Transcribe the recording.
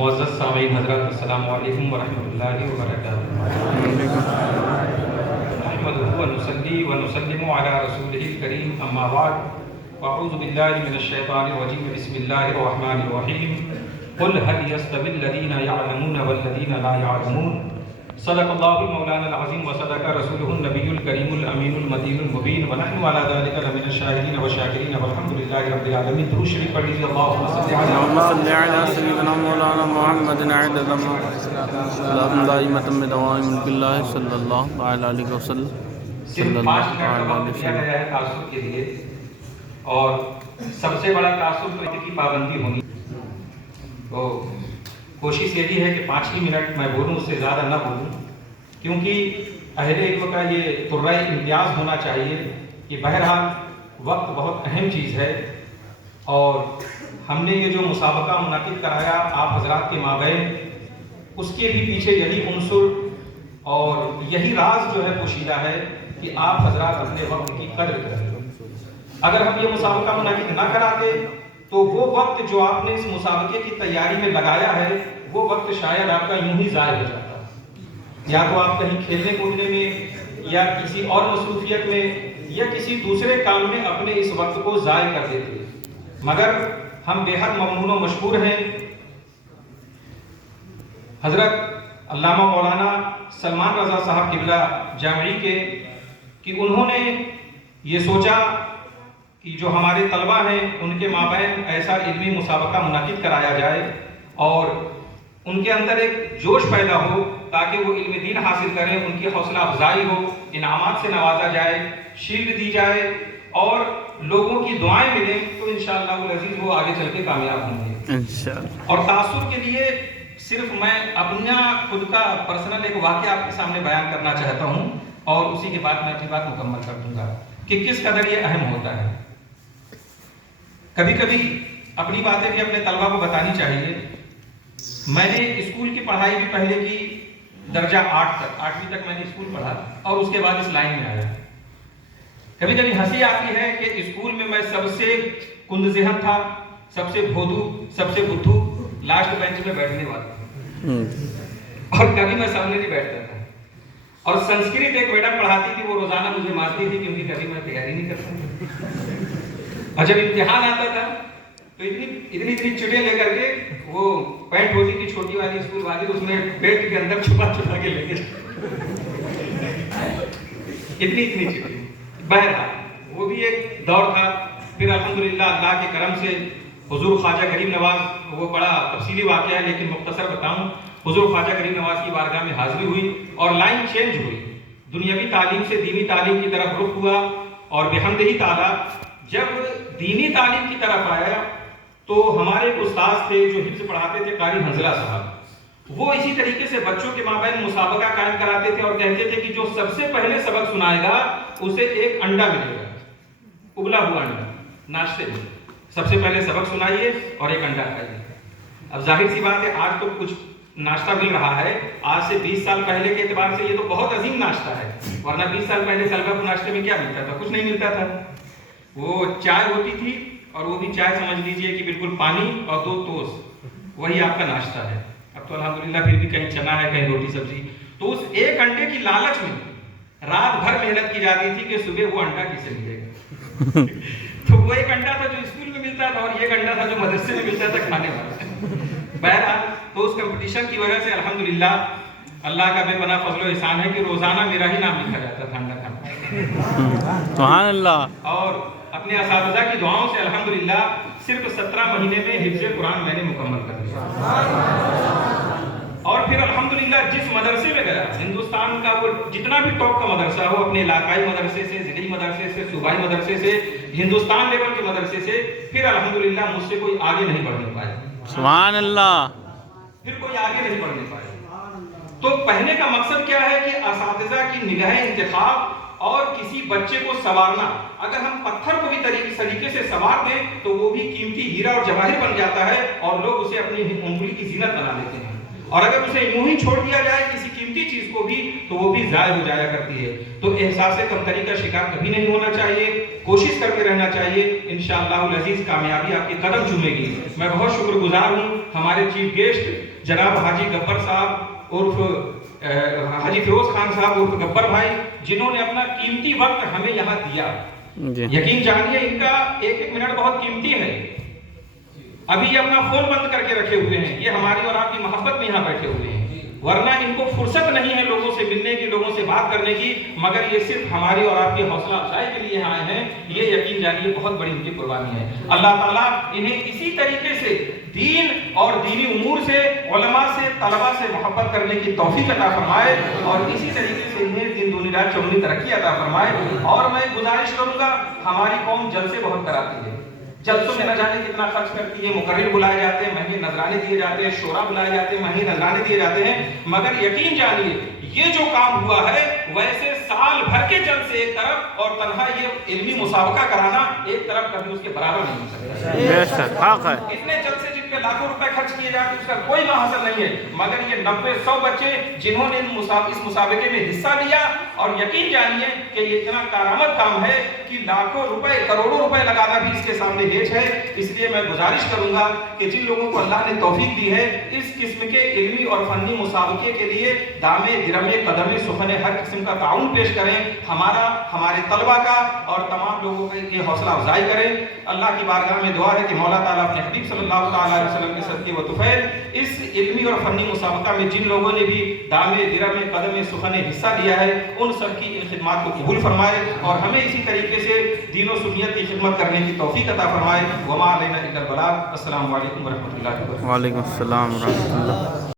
معزز سامعین حضرات، السلام علیکم ورحمۃ اللہ وبرکاتہ۔ نحمدہ ونصلی ونسلم علی رسولہ الکریم، اما بعد، فاعوذ باللہ من الشیطان الرجیم، بسم اللہ الرحمن الرحیم۔ قل هل يستوي الذین یعلمون والذین لا یعلمون، صدق اللہ مولانا العظیم وصدق رسولہ النبی الکریم الامین المتین المبین، ونحن علی ذلک لمن الشاہدین والشاکرین والحمد للہ رب العالمین۔ درود شریف پڑھ لیجیے، اللہم صل علی سیدنا مولانا محمد عدد ما اللہم دائمۃ بدوام ملک اللہ صلی اللہ علیہ وسلم۔ صرف 5 منٹ کا وقت دیا گیا ہے تعصب کے لیے، اور سب سے بڑا تعصب تو اس کی پابندی ہونی، تو کوشش یہی ہے کہ 5 ہی منٹ میں بولوں، اس سے زیادہ نہ بولوں، کیونکہ اہل علم کا یہ طرۂ امتیاز ہونا چاہیے کہ بہرحال وقت بہت اہم چیز ہے، اور ہم نے یہ جو مسابقہ منعقد کرایا آپ حضرات کے مابین، اس کے بھی پیچھے یہی عنصر اور یہی راز جو ہے پوشیدہ ہے کہ آپ حضرات اپنے وقت کی قدر کریں۔ اگر ہم یہ مسابقہ منعقد نہ کراتے تو وہ وقت جو آپ نے اس مسابقے کی تیاری میں لگایا ہے، وہ وقت شاید آپ کا یوں ہی ضائع ہو جاتا، یا تو آپ کہیں کھیلنے کودنے میں یا کسی اور مصروفیت میں یا کسی دوسرے کام میں اپنے اس وقت کو ضائع کر دیتے۔ مگر ہم بے حد ممنون و مشکور ہیں حضرت علامہ مولانا سلمان رضا صاحب قبلہ جامعی کے، کہ انہوں نے یہ سوچا کہ جو ہمارے طلبہ ہیں ان کے مابین ایسا علمی مسابقہ منعقد کرایا جائے اور ان کے اندر ایک جوش پیدا ہو تاکہ وہ علم دین حاصل کریں، ان کی حوصلہ افزائی ہو، انعامات سے نوازا جائے، شیلڈ دی جائے اور لوگوں کی دعائیں ملیں، تو انشاءاللہ العزیز وہ آگے چل کے کامیاب ہوں گے انشاءاللہ۔ اور تعصب کے لیے صرف میں اپنا خود کا پرسنل ایک واقعہ آپ کے سامنے بیان کرنا چاہتا ہوں، اور اسی کے بعد میں اپنی بات مکمل کر دوں گا کہ کس قدر یہ اہم ہوتا ہے۔ کبھی کبھی اپنی باتیں بھی اپنے طلبہ کو بتانی چاہیے۔ میں نے اسکول کی پڑھائی بھی پہلے کی درجہ 8ویں تک میں نے اسکول پڑھا، اور اس کے بعد اس لائن میں آیا۔ کبھی کبھی ہنسی آتی ہے کہ اسکول میں میں سب سے کند ذہن تھا، سب سے بھودو، سب سے بدھو، لاسٹ بینچ میں بیٹھنے والا، اور کبھی میں سامنے نہیں بیٹھتا تھا۔ اور سنسکرت ایک میڈم پڑھاتی تھی، وہ روزانہ مجھے مارتی تھی کیونکہ کبھی میں تیاری نہیں کرتا، اور جب امتحان آتا تھا تو اتنی چٹیں لے کر کے، وہ پینٹ ہوتی تھی چھوٹی والی اسکول والی، اس میں بیلٹ کے اندر چھپا کے لے کے اتنی چٹیں۔ بہرحال وہ بھی ایک دور تھا۔ پھر الحمدللہ اللہ کے کرم سے حضور خواجہ غریب نواز، وہ بڑا تفصیلی واقعہ ہے لیکن مختصر بتاؤں، حضور خواجہ غریب نواز کی بارگاہ میں حاضری ہوئی اور لائن چینج ہوئی، دنیاوی تعلیم سے دینی تعلیم کی طرف رخ ہوا، اور بحمدہ تعالیٰ جب دینی تعلیم کی طرف آیا تو ہمارے ایک استاذ تھے جو حفظ پڑھاتے تھے، قاری حنظلہ صاحب، وہ اسی طریقے سے بچوں کے مابین مسابقہ قائم کراتے تھے اور کہتے تھے کہ جو سب سے پہلے سبق سنائے گا اسے ایک انڈا ملے گا، ابلا ہوا انڈا ناشتے میں، سب سے پہلے سبق سنائیے اور ایک انڈا کھائیے۔ اب ظاہر سی بات ہے آج تو کچھ ناشتہ مل رہا ہے، آج سے 20 سال پہلے کے اعتبار سے یہ تو بہت عظیم ناشتہ ہے، ورنہ 20 سال پہلے طلبہ کو ناشتے میں کیا ملتا تھا؟ کچھ نہیں ملتا تھا، وہ چائے ہوتی تھی، اور وہ بھی چائے سمجھ لیجئے کہ بالکل پانی اور 2 ٹوسٹ، وہی آپ کا ناشتہ ہے۔ اب تو الحمدللہ پھر بھی کہیں چنا ہے، کہیں روٹی سبزی، تو اس ایک انڈے کی لالچ میں رات بھر محنت کی جاتی تھی کہ صبح وہ انڈا کسے ملے گا۔ تو وہ ایک انڈا تھا جو اسکول میں ملتا تھا، اور ایک انڈا تھا جو مدرسے میں ملتا تھا کھانے والا۔ بہرحال تو اس کمپٹیشن کی وجہ سے الحمدللہ اللہ کا بے پناہ فضل و احسان ہے کہ روزانہ میرا ہی نام لکھا جاتا تھا انڈا کھانا۔ سبحان اللہ۔ اور اپنے اساتذہ کی دعاؤں سے الحمدللہ صرف 17 مہینے میں حفظ قرآن میں نے مکمل کر دیا، اور پھر الحمدللہ جس مدرسے میں گیا، ہندوستان کا وہ جتنا بھی ٹاپ کا مدرسہ ہو، اپنے علاقائی مدرسے سے، ضلعی مدرسے سے، صوبائی مدرسے سے، ہندوستان لیول کے مدرسے سے، پھر الحمدللہ مجھ سے کوئی آگے نہیں بڑھنے پائے، سبحان اللہ، پھر کوئی آگے نہیں بڑھنے پائے۔ تو پہلے کا مقصد کیا ہے کہ اساتذہ کی نگاہ انتخاب اور کسی بچے کو سنوارنا۔ اگر ہم پتھر کو بھی طریقے سے سنوار دیں تو وہ بھی قیمتی ہیرا اور جواہر بن جاتا ہے، اور لوگ اسے اپنی انگلی کی زینت بنا لیتے ہیں۔ اور اگر اسے یوں ہی چھوڑ دیا جائے کسی قیمتی چیز کو بھی تو وہ بھی ضائع ہو جایا کرتی ہے. تو احساس کمتری کا شکار کبھی نہیں ہونا چاہیے, کوشش کرتے رہنا چاہیے. انشاءاللہ العزیز کامیابی آپ کے قدم چومے گی. میں بہت شکر گزار ہوں ہمارے چیف گیسٹ جناب حاجی گبر صاحب عرف حاجی فیروز خان صاحب عرف گبر بھائی, جنہوں نے اپنا قیمتی وقت ہمیں یہاں دیا. یقین جانیے ان کا ایک ایک منٹ بہت قیمتی ہے. ابھی یہ اپنا فون بند کر کے رکھے ہوئے ہیں, یہ ہماری اور آپ کی محبت میں یہاں بیٹھے ہوئے ہیں, ورنہ ان کو فرصت نہیں ہے لوگوں سے ملنے کی, لوگوں سے بات کرنے کی, مگر یہ صرف ہماری اور آپ کی حوصلہ افزائی کے لیے آئے ہیں. یہ یقین جانیے بہت بڑی ان کی قربانی ہے. اللہ تعالیٰ انہیں اسی طریقے سے دین اور دینی امور سے, علماء سے, طلباء سے محبت کرنے کی توفیق عطا فرمائے, اور اسی طریقے سے انہیں دین دنیا رات چوگنی ترقی عطا فرمائے. اور میں گزارش کروں گا, ہماری قوم جلسے بہت کراتی ہے, جلسوں میں نہ جانے کتنا خرچ کرتی ہے, مقرر بلائے جاتے ہیں, مہنگے نذرانے دیے جاتے ہیں, شورا بلائے جاتے ہیں, مہنگے نذرانے دیے جاتے ہیں, مگر یقین جانیے یہ جو کام ہوا ہے ویسے سال بھر کے جلسے ایک طرف اور تنہا یہ علمی مسابقہ کرانا ایک طرف کبھی اس کے برابر نہیں ہو سکتا. اتنے جلسے جن پہ لاکھوں روپے خرچ کیے جاتے ہیں اس کا کوئی حاصل نہیں ہے, مگر یہ 90-100 بچے جنہوں نے اس مسابقے میں حصہ لیا, اور یقین جانیے کہ یہ اتنا کارآمد کام ہے کہ لاکھوں روپے کروڑوں روپے لگانا بھی اس کے سامنے ہیچ ہے. اس لیے میں گزارش کروں گا کہ جن لوگوں کو اللہ نے توفیق دی ہے اس قسم کے علمی اور فنی مسابقے کے لیے دامے درمے قدمے سخنے ہر قسم کا تعاون پیش کریں, ہمارا ہمارے طلبہ کا اور تمام لوگوں کی حوصلہ افزائی کریں. اللہ کی بارگاہ میں دعا ہے کہ مولا تعالیٰ اپنے حبیب صلی اللہ تعالیٰ علیہ وسلم کے صدقے و طفیل اس علمی اور فنی مسابقہ میں جن لوگوں نے بھی دامے درمے قدمے سخنے حصہ لیا ہے ان سب کی ان خدمات کو قبول فرمائے, اور ہمیں اسی طریقے سے دین و سنیت کی خدمت کرنے کی توفیق عطا فرمائے. وما علینا الا البلاغ. السلام علیکم ورحمۃ اللہ وبرکاتہ. وعلیکم السلام ورحمۃ اللہ.